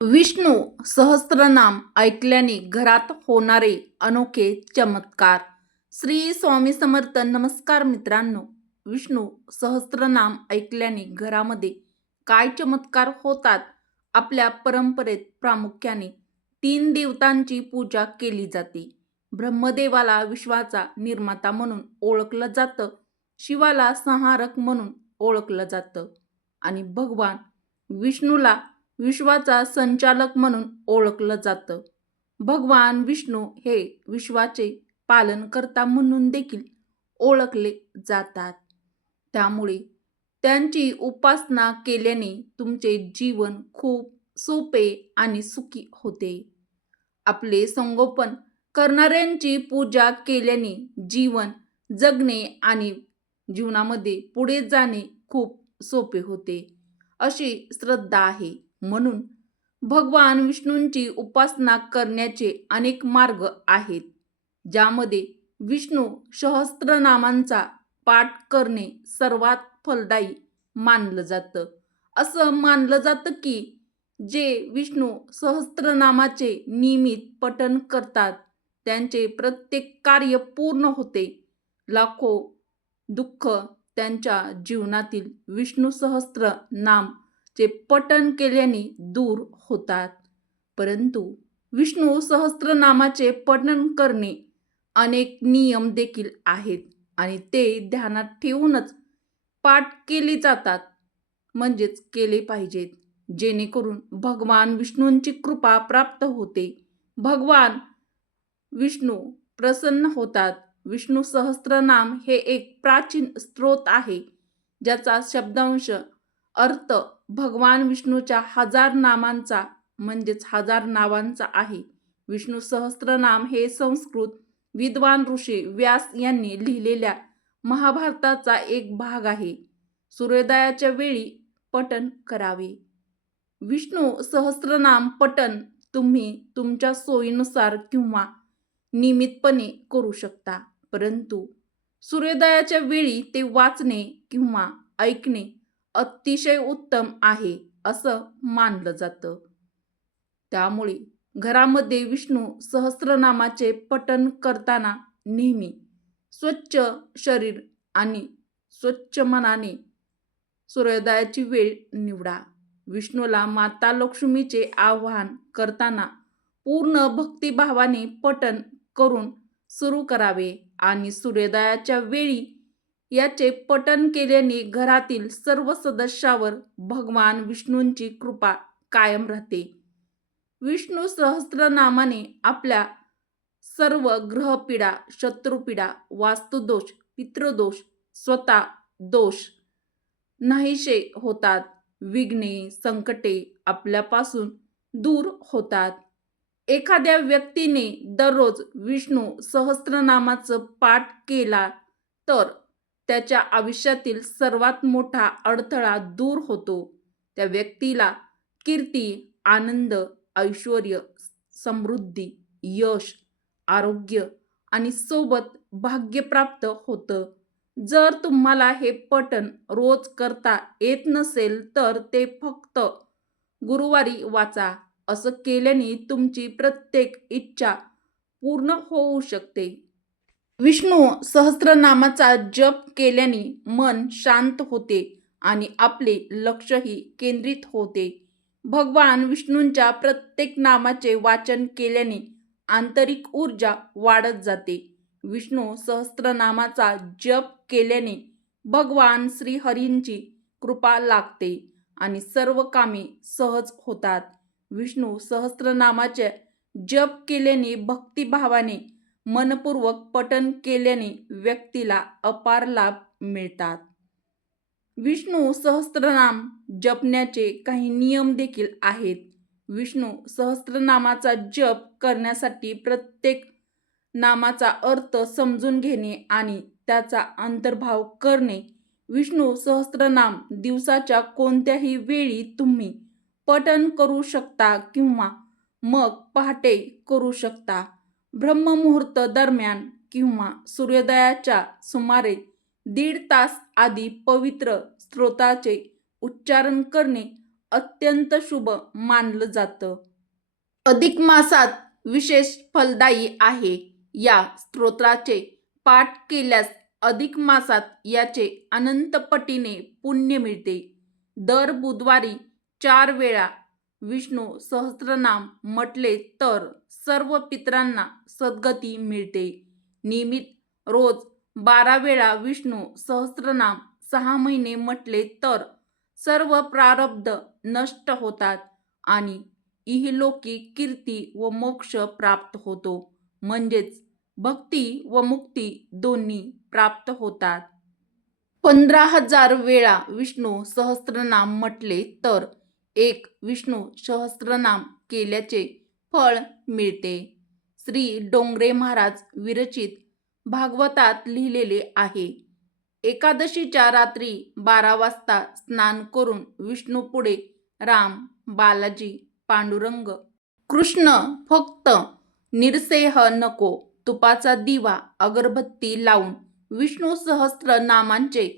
विष्णू सहस्त्रनाम ऐकल्याने घरात होणारे अनोखे चमत्कार. श्री स्वामी समर्थ. नमस्कार मित्रांनो. विष्णू सहस्त्रनाम ऐकल्याने घरामध्ये काय चमत्कार होतात? आपल्या परंपरेत प्रामुख्याने 3 देवतांची पूजा केली जाते. ब्रह्मदेवाला विश्वाचा निर्माता म्हणून ओळखलं जातं, शिवाला संहारक म्हणून ओळखलं जातं आणि भगवान विष्णूला विश्वाचा संचालक म्हणून ओळखलं जातं. भगवान विष्णू हे विश्वाचे पालनकर्ता म्हणून देखील ओळखले जातात. त्यामुळे त्यांची उपासना केल्याने तुमचे जीवन खूप सोपे आणि सुखी होते. आपले संगोपन करणाऱ्यांची पूजा केल्याने जीवन जगणे आणि जीवनामध्ये पुढे जाणे खूप सोपे होते, अशी श्रद्धा आहे. म्हणून भगवान विष्णूंची उपासना करण्याचे अनेक मार्ग आहेत, ज्यामध्ये विष्णू सहस्त्रनामांचा पाठ करणे सर्वात फलदायी मानलं जातं. असं मानलं जातं की जे विष्णू सहस्त्रनामाचे नियमित पठण करतात त्यांचे प्रत्येक कार्य पूर्ण होते. लाखो दुःख त्यांच्या जीवनातील विष्णू सहस्त्र नाम चे पठण केल्याने दूर होतात. परंतु विष्णू सहस्त्रनामाचे पठण करणे अनेक नियम देखील आहेत आणि ते ध्यानात ठेवूनच पाठ केले जातात, म्हणजेच केले पाहिजेत, जेणेकरून भगवान विष्णूंची कृपा प्राप्त होते. भगवान विष्णू प्रसन्न होतात. विष्णू सहस्त्रनाम हे एक प्राचीन स्तोत्र आहे, ज्याचा शब्दांश अर्थ भगवान विष्णूच्या 1000 नामांचा म्हणजेच 1000 नावांचा आहे. विष्णू सहस्त्रनाम हे संस्कृत विद्वान ऋषी व्यास यांनी लिहिलेल्या महाभारताचा एक भाग आहे. सूर्योदयाच्या वेळी पठण करावे. विष्णू सहस्त्रनाम पठण तुम्ही तुमच्या सोयीनुसार किंवा नियमितपणे करू शकता, परंतु सूर्योदयाच्या वेळी ते वाचणे किंवा ऐकणे अतिशय उत्तम आहे असं मानलं जातं. त्यामुळे घरामध्ये विष्णू सहस्त्रनामाचे पठण करताना नेहमी स्वच्छ शरीर आणि स्वच्छ मनाने सूर्योदयाची वेळ निवडा. विष्णूला माता लक्ष्मीचे आवाहन करताना पूर्ण भक्तिभावाने पठण करून सुरू करावे आणि सूर्योदयाच्या वेळी याचे पठण केल्याने घरातील सर्व सदस्यावर भगवान विष्णूंची कृपा कायम राहते. विष्णू सहस्त्रनामाने आपल्या सर्व ग्रहपीडा, शत्रुपीडा, वास्तुदोष, पितृदोष, स्वतः दोष नाहीसे होतात. विघ्ने, संकटे आपल्यापासून दूर होतात. एखाद्या व्यक्तीने दररोज विष्णू सहस्त्रनामाचं पाठ केला तर त्याच्या आयुष्यातील सर्वात मोठा अडथळा दूर होतो. त्या व्यक्तीला कीर्ती, आनंद, ऐश्वर्य, समृद्धी, यश, आरोग्य आणि सोबत भाग्य प्राप्त होतं. जर तुम्हाला हे पठण रोज करता येत नसेल तर ते फक्त गुरुवारी वाचा. असं केल्याने तुमची प्रत्येक इच्छा पूर्ण होऊ शकते. विष्णू सहस्त्रनामाचा जप केल्याने मन शांत होते आणि आपले लक्षही केंद्रित होते. भगवान विष्णूंच्या प्रत्येक नामाचे वाचन केल्याने आंतरिक ऊर्जा वाढत जाते. विष्णू सहस्त्रनामाचा जप केल्याने भगवान श्रीहरींची कृपा लागते आणि सर्व कामे सहज होतात. विष्णू सहस्त्रनामाचे जप केल्याने भक्तिभावाने मनपूर्वक पठण केल्याने व्यक्तीला अपार लाभ मिळतात. विष्णू सहस्त्रनाम जपण्याचे काही नियम देखील आहेत. विष्णू सहस्त्रनामाचा जप करण्यासाठी प्रत्येक नामाचा अर्थ समजून घेणे आणि त्याचा अंतर्भाव करणे. विष्णू सहस्त्रनाम दिवसाच्या कोणत्याही वेळी तुम्ही पठण करू शकता किंवा मग पहाटे करू शकता. ब्रह्ममुहूर्त दरम्यान किंवा सूर्योदयाच्या सुमारे 1.5 तास आधी पवित्र स्तोत्राचे उच्चारण करणे अत्यंत शुभ मानलं जातं. अधिक मासात विशेष फलदायी आहे. या स्तोत्राचे पाठ केल्यास अधिक मासात याचे अनंत पटीने पुण्य मिळते. दर बुधवारी 4 वेळा विष्णू सहस्त्रनाम म्हटले तर सर्व पितरांना सद्गती मिळते. नियमित रोज 12 वेळा विष्णू सहस्त्रनाम 6 महिने म्हटले तर सर्व प्रारब्ध नष्ट होतात आणि इहलोकी कीर्ती व मोक्ष प्राप्त होतो. म्हणजेच भक्ती व मुक्ती दोन्ही प्राप्त होतात. 15,000 वेळा विष्णू सहस्त्रनाम म्हटले तर एक विष्णू सहस्त्रनाम केल्याचे फळ मिळते. श्री डोंगरे महाराज विरचित भागवतात लिहिलेले आहे. एकादशीच्या रात्री 12 वाजता स्नान करून विष्णूपुढे राम, बालाजी, पांडुरंग, कृष्ण फक्त निरसेह नको तुपाचा दिवा अगरबत्ती लावून विष्णू सहस्त्र नामांचे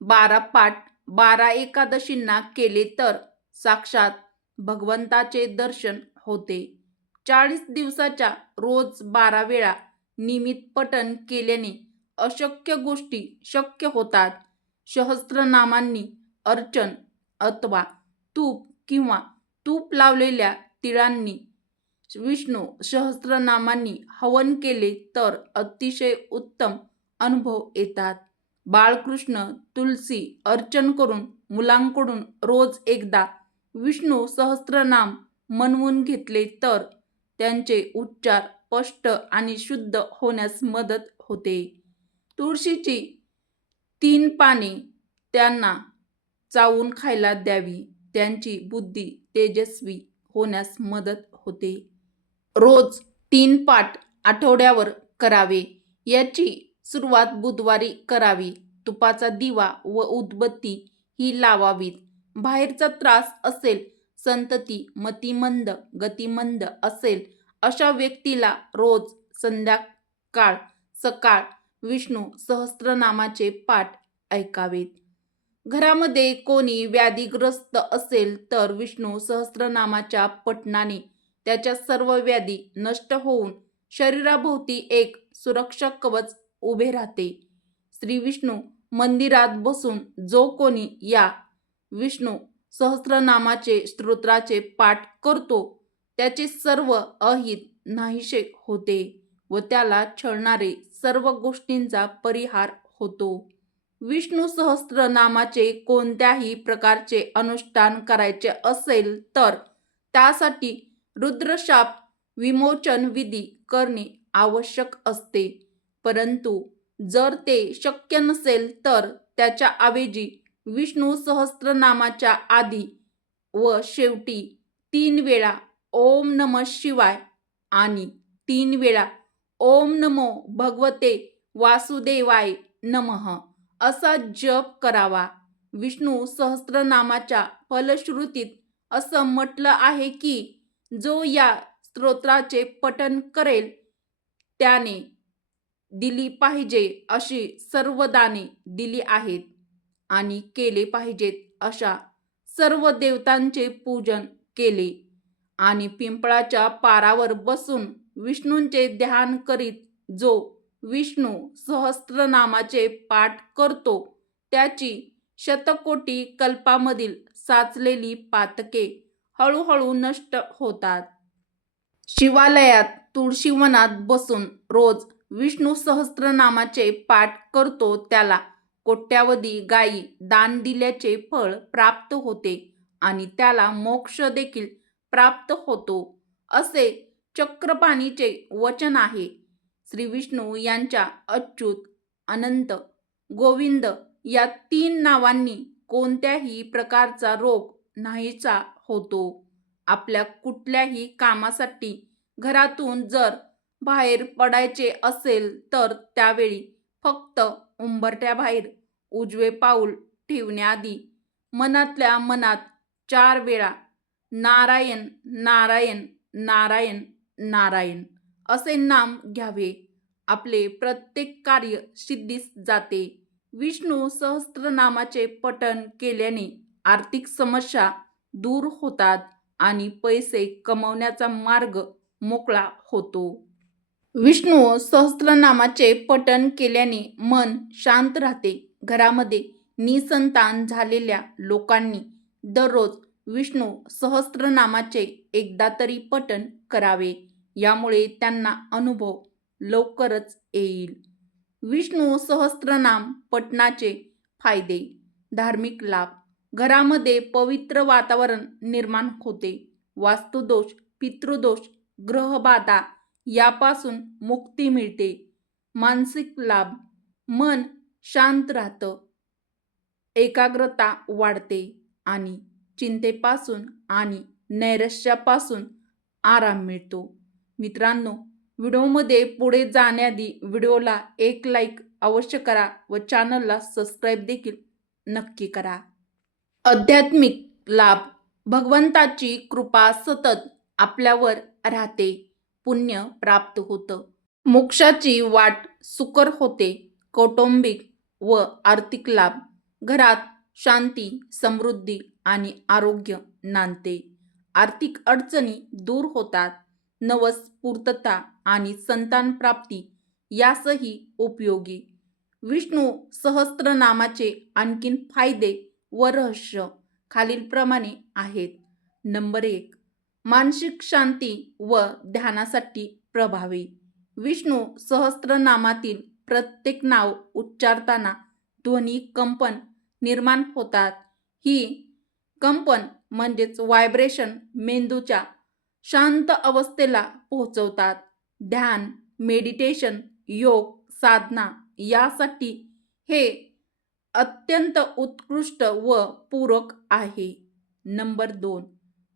12 पाठ 12 एकादशींना केले तर साक्षात भगवंताचे दर्शन होते. 40 दिवसाच्या रोज 12 वेळा नियमित पठण केल्याने अशक्य गोष्टी शक्य होतात. सहस्त्रनामांनी अर्चन अथवा तूप किंवा तूप लावलेल्या तिळांनी विष्णू सहस्त्रनामांनी हवन केले तर अतिशय उत्तम अनुभव येतात. बाळकृष्ण तुलसी अर्चन करून मुलांकडून रोज एकदा विष्णू सहस्त्रनाम म्हणवून घेतले तर त्यांचे उच्चार स्पष्ट आणि शुद्ध होण्यास मदत होते. तुळशीची 3 पाने त्यांना चावून खायला द्यावी. त्यांची बुद्धी तेजस्वी होण्यास मदत होते. रोज 3 पाठ आठवड्यावर करावे. याची सुरुवात बुधवारी करावी. तुपाचा दिवा व उदबत्ती ही लावावीत. बाहेरचा त्रास असेल, संतती, मतिमंद, गतिमंद असेल अशा व्यक्तीला रोज संध्याकाळ सकाळ विष्णू सहस्त्रनामाचे पाठ ऐकावेत. घरामध्ये कोणी व्याधीग्रस्त असेल तर विष्णू सहस्त्रनामाच्या पठणाने त्याच्या सर्व व्याधी नष्ट होऊन शरीराभोवती एक सुरक्षा कवच उभे राहते. श्री विष्णू मंदिरात बसून जो कोणी या विष्णू सहस्त्रनामाचे स्तोत्राचे पाठ करतो त्याचे सर्व अहित नाहीसे होते व त्याला छळणारे सर्व गोष्टींचा परिहार होतो. विष्णू सहस्त्रनामाचे कोणत्याही प्रकारचे अनुष्ठान करायचे असेल तर त्यासाठी रुद्रशाप विमोचन विधी करणे आवश्यक असते. परंतु जर ते शक्य नसेल तर त्याच्या ऐवजी विष्णू सहस्त्रनामाच्या आधी व शेवटी 3 वेळा ओम नमः शिवाय आणि 3 वेळा ओम नमो भगवते वासुदेवाय नमः असा जप करावा. विष्णू सहस्त्रनामाच्या फलश्रुतीत असं म्हटलं आहे की जो या स्तोत्राचे पठण करेल त्याने दिली पाहिजे अशी सर्व दाने दिली आहेत आणि केले पाहिजेत अशा सर्व देवतांचे पूजन केले आणि पिंपळाच्या पारावर बसून विष्णूंचे ध्यान करीत जो विष्णू सहस्त्रनामाचे पाठ करतो त्याची शतकोटी कल्पामधील साचलेली पातके हळूहळू नष्ट होतात. शिवालयात तुळशीवनात बसून रोज विष्णू सहस्त्रनामाचे पाठ करतो त्याला कोट्यावधी गायी दान दिल्याचे फळ प्राप्त होते आणि त्याला मोक्ष देखील प्राप्त होतो असे चक्रपाणीचे वचन आहे. श्री विष्णू यांच्या अच्युत, अनंत, गोविंद या 3 नावांनी कोणत्याही प्रकारचा रोग नाहीसा होतो. आपल्या कुठल्याही कामासाठी घरातून जर बाहेर पडायचे असेल तर त्यावेळी फक्त उंबरठ्याबाहेर उजवे पाऊल ठेवण्याआधी मनातल्या मनात 4 वेळा नारायण नारायण नारायण नारायण असे नाम घ्यावे. आपले प्रत्येक कार्य सिद्धीस जाते. विष्णू सहस्त्रनामाचे पठण केल्याने आर्थिक समस्या दूर होतात आणि पैसे कमवण्याचा मार्ग मोकळा होतो. विष्णू सहस्त्रनामाचे पठण केल्याने मन शांत राहते. घरामध्ये निसंतान झालेल्या लोकांनी दररोज विष्णू सहस्त्रनामाचे एकदा तरी पठण करावे. यामुळे त्यांना अनुभव लवकरच येईल. विष्णू सहस्त्रनाम पठणाचे फायदे. धार्मिक लाभ. घरामध्ये पवित्र वातावरण निर्माण होते. वास्तुदोष, पितृदोष, ग्रहबाधा यापासून मुक्ती मिळते. मानसिक लाभ. मन शांत राहतं, एकाग्रता वाढते आणि चिंतेपासून आणि नैराश्यापासून आराम मिळतो. मित्रांनो, व्हिडिओमध्ये पुढे जाण्याआधी व्हिडिओला एक लाईक अवश्य करा व चॅनलला सबस्क्राईब देखील नक्की करा. आध्यात्मिक लाभ. भगवंताची कृपा सतत आपल्यावर राहते. पुण्य प्राप्त होतं. मोक्षाची वाट सुकर होते. कौटुंबिक व आर्थिक लाभ. घरात शांती, समृद्धी आणि आरोग्य नांदते. आर्थिक अडचणी दूर होतात. नवस पूर्तता आणि संतान प्राप्ती यासही उपयोगी. विष्णू सहस्त्रनामाचे आणखीन फायदे व रहस्य खालीलप्रमाणे आहेत. नंबर 1. मानसिक शांती व ध्यानासाठी प्रभावी. विष्णू सहस्त्रनामातील प्रत्येक नाव उच्चारताना ध्वनी कंपन निर्माण होतात. ही कंपन म्हणजेच व्हायब्रेशन मेंदूच्या शांत अवस्थेला पोहोचवतात. ध्यान, मेडिटेशन, योग साधना यासाठी हे अत्यंत उत्कृष्ट व पूरक आहे. नंबर 2.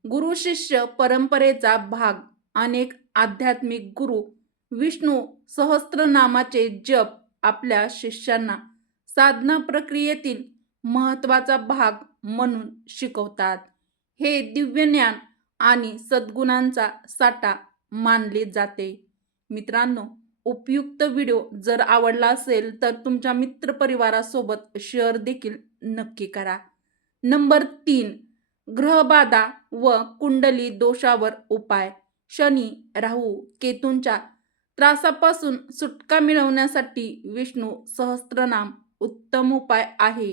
गुरु शिष्य परंपरेचा भाग. अनेक आध्यात्मिक गुरु विष्णू सहस्त्रनामाचे जप आपल्या शिष्यांना साधना प्रक्रियेतील महत्त्वाचा भाग म्हणून शिकवतात. हे दिव्य ज्ञान आणि सद्गुणांचा साठा मानले जाते. मित्रांनो, उपयुक्त व्हिडिओ जर आवडला असेल तर तुमच्या मित्रपरिवारासोबत शेअर देखील नक्की करा. नंबर 3. ग्रहबाधा व कुंडली दोषावर उपाय. शनी, राहू, केतूंच्या त्रासापासून सुटका मिळवण्यासाठी विष्णू सहस्त्रनाम उत्तम उपाय आहे.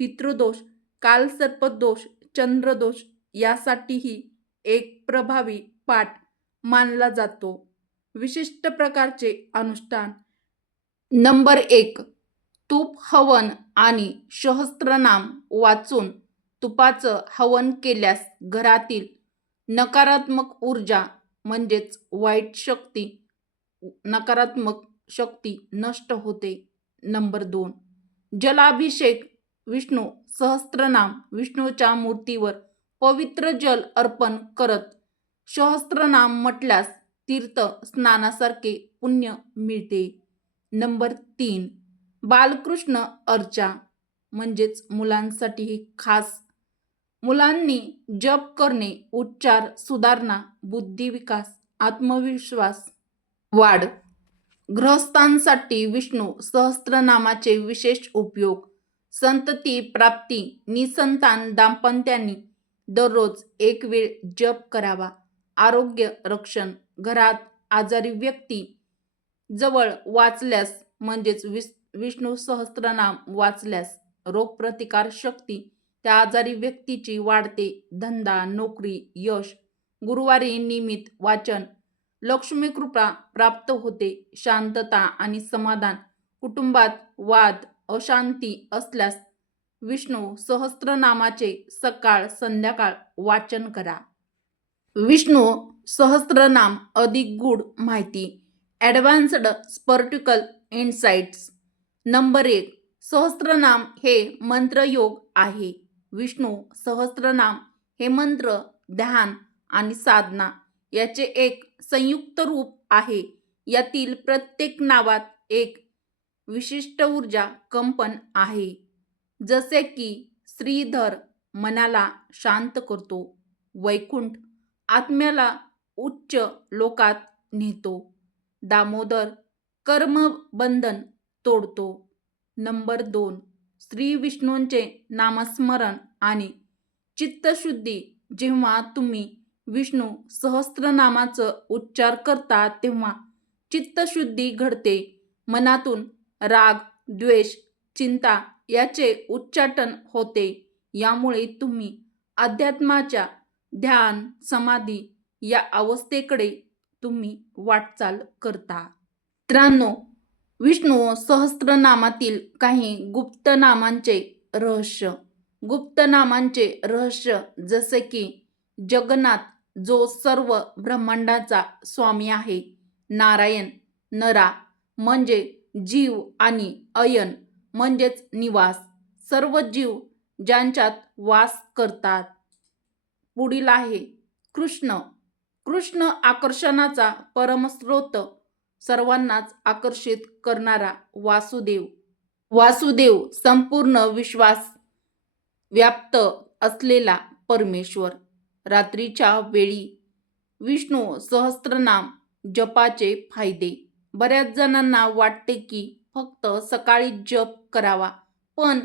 पितृदोष, कालसर्पदोष, चंद्रदोष यासाठीही एक प्रभावी पाठ मानला जातो. विशिष्ट प्रकारचे अनुष्ठान. नंबर 1. तूप हवन आणि सहस्त्रनाम वाचून तुपाचं हवन केल्यास घरातील नकारात्मक ऊर्जा म्हणजेच वाईट शक्ती, नकारात्मक शक्ती नष्ट होते. नंबर 2. जलाभिषेक. विष्णू सहस्त्रनाम विष्णूच्या मूर्तीवर पवित्र जल अर्पण करत सहस्त्रनाम म्हटल्यास तीर्थ स्नानासारखे पुण्य मिळते. नंबर 3. बालकृष्ण अर्चा म्हणजेच मुलांसाठी खास. मुलांनी जप करणे उच्चार सुधारणा, बुद्धिविकास, आत्मविश्वास वाढ. गृहस्थांसाठी विष्णू सहस्त्रनामाचे विशेष उपयोग. संतती प्राप्ती. निसंतान दाम्पत्यांनी दररोज एक वेळ जप करावा. आरोग्य रक्षण. घरात आजारी व्यक्ती जवळ वाचल्यास म्हणजेच विष्णू सहस्त्रनाम वाचल्यास रोगप्रतिकार शक्ती त्या आजारी व्यक्तीची वाढते. धंदा, नोकरी, यश. गुरुवारी नियमित वाचन लक्ष्मी कृपा प्राप्त होते. शांतता आणि समाधान. कुटुंबात वाद अशांती असल्यास विष्णू सहस्त्रनामाचे सकाळ संध्याकाळ वाचन करा. विष्णू सहस्त्रनाम अधिक गूढ माहिती. Advanced spiritual insights. Number 1. Sahasranama हे मंत्रयोग आहे. विष्णू सहस्त्रनाम हे मंत्र, ध्यान आणि साधना याचे एक संयुक्त रूप आहे. यातील प्रत्येक नावात एक विशिष्ट ऊर्जा कंपन आहे. जसे की श्रीधर मनाला शांत करतो. वैकुंठ आत्म्याला उच्च लोकात नेतो. दामोदर कर्मबंधन तोडतो. नंबर 2. श्री विष्णूंचे नामस्मरण आणि चित्तशुद्धी जेव्हा तुम्ही विष्णू सहस्त्रनामाचं उच्चार करता तेव्हा चित्तशुद्धी घडते. मनातून राग, द्वेष, चिंता याचे उच्चाटन होते. यामुळे तुम्ही अध्यात्माच्या ध्यान, समाधी या अवस्थेकडे तुम्ही वाटचाल करता. मित्रांनो, विष्णू सहस्त्रनामातील काही गुप्त नामांचे रहस्य. गुप्त नामांचे रहस्य जसे की जगन्नाथ, जो सर्व ब्रह्मांडाचा स्वामी आहे. नारायण, नरा म्हणजे जीव आणि अयन म्हणजेच निवास, सर्व जीव ज्यांच्यात वास करतात. पुढील आहे कृष्ण. कृष्ण आकर्षणाचा परमस्रोत, सर्वांनाच आकर्षित करणारा वासुदेव. वासुदेव संपूर्ण विश्वास व्याप्त असलेला परमेश्वर. रात्रीच्या वेळी विष्णू सहस्त्रनाम जपाचे फायदे. बऱ्याच जणांना वाटते की फक्त सकाळी जप करावा, पण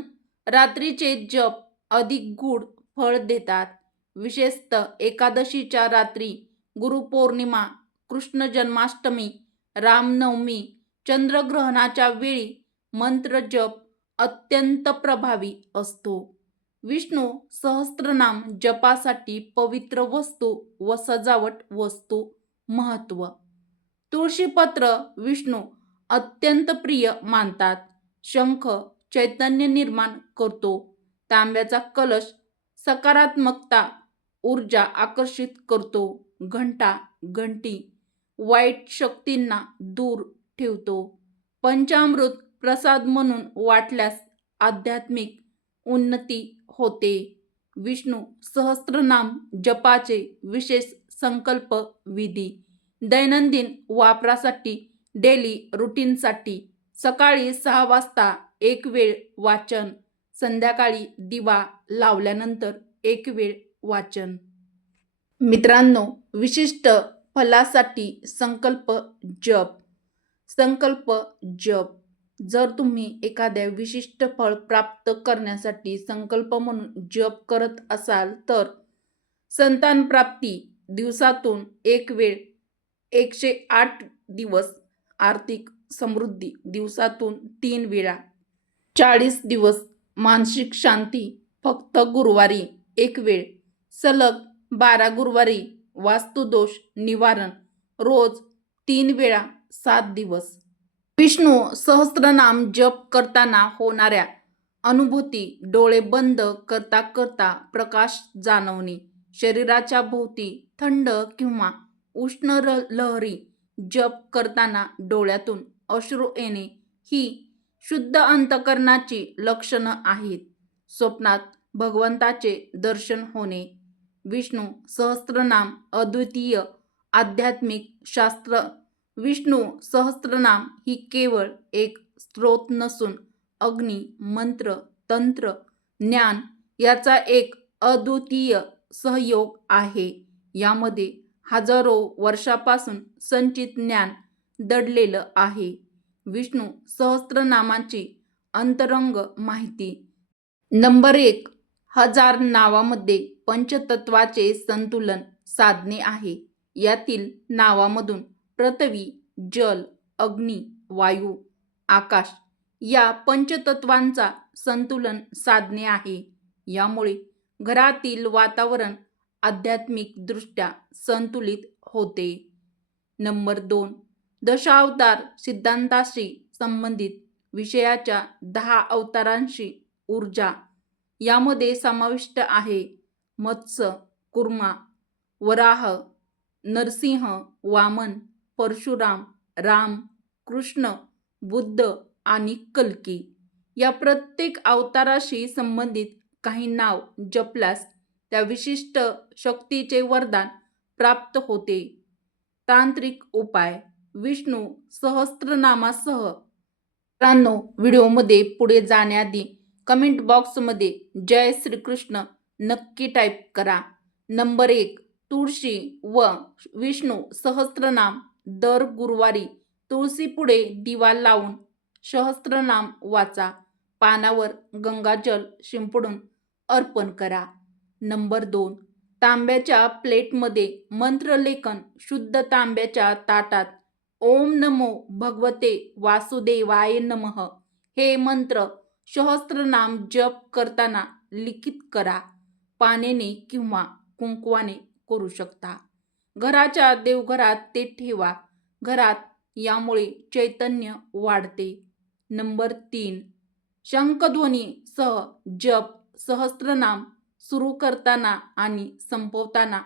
रात्रीचे जप अधिक गूढ फळ देतात. विशेषतः एकादशीच्या रात्री, गुरुपौर्णिमा, कृष्ण जन्माष्टमी, रामनवमी, चंद्रग्रहणाच्या वेळी मंत्र जप अत्यंत प्रभावी असतो. विष्णू सहस्त्रनाम जपासाठी पवित्र वस्तू व सजावट वस्तू महत्त्व. तुळशीपत्र विष्णू अत्यंत प्रिय मानतात. शंख चैतन्य निर्माण करतो. तांब्याचा कलश सकारात्मकता, ऊर्जा आकर्षित करतो. घंटी वाईट शक्तींना दूर ठेवतो. पंचामृत प्रसाद म्हणून वाटल्यास आध्यात्मिक उन्नती होते. विष्णू सहस्त्रनाम जपाचे विशेष संकल्प विधी. दैनंदिन वापरासाठी, डेली रुटीनसाठी सकाळी 6 वाजता एक वेळ वाचन, संध्याकाळी दिवा लावल्यानंतर एक वेळ वाचन. मित्रांनो, विशिष्ट फलासाठी संकल्प जप. संकल्प जप. जर तुम्ही एखाद्या विशिष्ट फळ प्राप्त करण्यासाठी संकल्प म्हणून जप करत असाल तर संतान प्राप्ती दिवसातून एक वेळ, 108 दिवस, आर्थिक समृद्धी दिवसातून 3 वेळा, 40 दिवस, मानसिक शांती फक्त गुरुवारी एक वेळ, सलग 12 गुरुवारी, वास्तुदोष निवारण रोज 3 वेळा 7 दिवस. विष्णू सहस्त्रनाम जप करताना होणाऱ्या अनुभूती. डोळे बंद करता करता प्रकाश जाणवणे, शरीराच्या भोवती थंड किंवा उष्ण लहरी, जप करताना डोळ्यातून अश्रू येणे ही शुद्ध अंतःकरणाची लक्षणं आहेत. स्वप्नात भगवंताचे दर्शन होणे. विष्णू सहस्त्रनाम अद्वितीय आध्यात्मिक शास्त्र. विष्णू सहस्त्रनाम ही केवळ एक स्तोत्र नसून अग्नी, मंत्र, तंत्र, ज्ञान याचा एक अद्वितीय सहयोग आहे. यामध्ये हजारो वर्षापासून संचित ज्ञान दडलेलं आहे. विष्णू सहस्त्रनामाची अंतरंग माहिती. नंबर 1. 1000 नावामध्ये पंचतत्वाचे संतुलन साधणे आहे. यातील नावामधून पृथ्वी, जल, अग्नी, वायू, आकाश या पंचतत्वांचा संतुलन साधणे आहे. यामुळे घरातील वातावरण आध्यात्मिकदृष्ट्या संतुलित होते. नंबर 2. दशावतार सिद्धांताशी संबंधित विषयाच्या 10 अवतारांची ऊर्जा यामध्ये समाविष्ट आहे. मत्स्य, कुर्मा, वराह, नरसिंह, वामन, परशुराम, राम, कृष्ण, बुद्ध आणि कल्की या प्रत्येक अवताराशी संबंधित काही नाव जपल्यास त्या विशिष्ट शक्तीचे वरदान प्राप्त होते. तांत्रिक उपाय. विष्णू सहस्त्रनामासह. मित्रांनो, व्हिडिओमध्ये पुढे जाण्याआधी कमेंट बॉक्समध्ये जय श्रीकृष्ण नक्की टाईप करा. नंबर 1. तुळशी व विष्णू सहस्त्रनाम. दर गुरुवारी तुळशीपुढे दिवा लावून सहस्त्रनाम वाचा. पानावर गंगाजल शिंपडून अर्पण करा. नंबर 2. तांब्याच्या प्लेटमध्ये मंत्रलेखन, शुद्ध तांब्याच्या ताटात ओम नमो भगवते वासुदेवाय नमः हे मंत्र सहस्त्रनाम जप करताना लिखित करा. पाण्याने किंवा कुंकवाने करू शकता. घराच्या देवघरात ते ठेवा. घरात यामुळे चैतन्य वाढते. नंबर 3, शंखध्वनी सह जप. सहस्त्रनाम सुरू करताना आणि संपवताना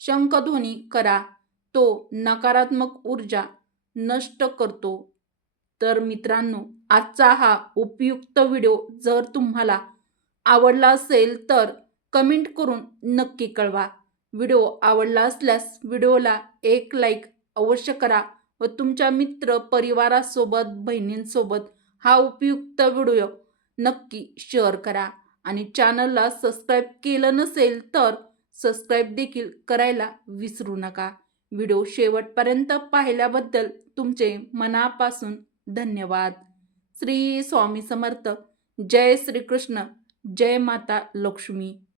शंखध्वनी करा. तो नकारात्मक ऊर्जा नष्ट करतो. तर मित्रांनो, आजचा हा उपयुक्त व्हिडिओ जर तुम्हाला आवडला असेल तर कमेंट करून नक्की कळवा. व्हिडिओ आवडला असल्यास व्हिडिओला एक लाईक अवश्य करा व तुमच्या मित्र परिवारासोबत, बहिणींसोबत हा उपयुक्त व्हिडिओ नक्की शेअर करा. आणि चॅनलला सबस्क्राईब केलं नसेल तर सबस्क्राईब देखील करायला विसरू नका. व्हिडिओ शेवटपर्यंत पाहिल्याबद्दल तुमचे मनापासून धन्यवाद. श्री स्वामी समर्थ. जय श्रीकृष्ण. जय माता लक्ष्मी.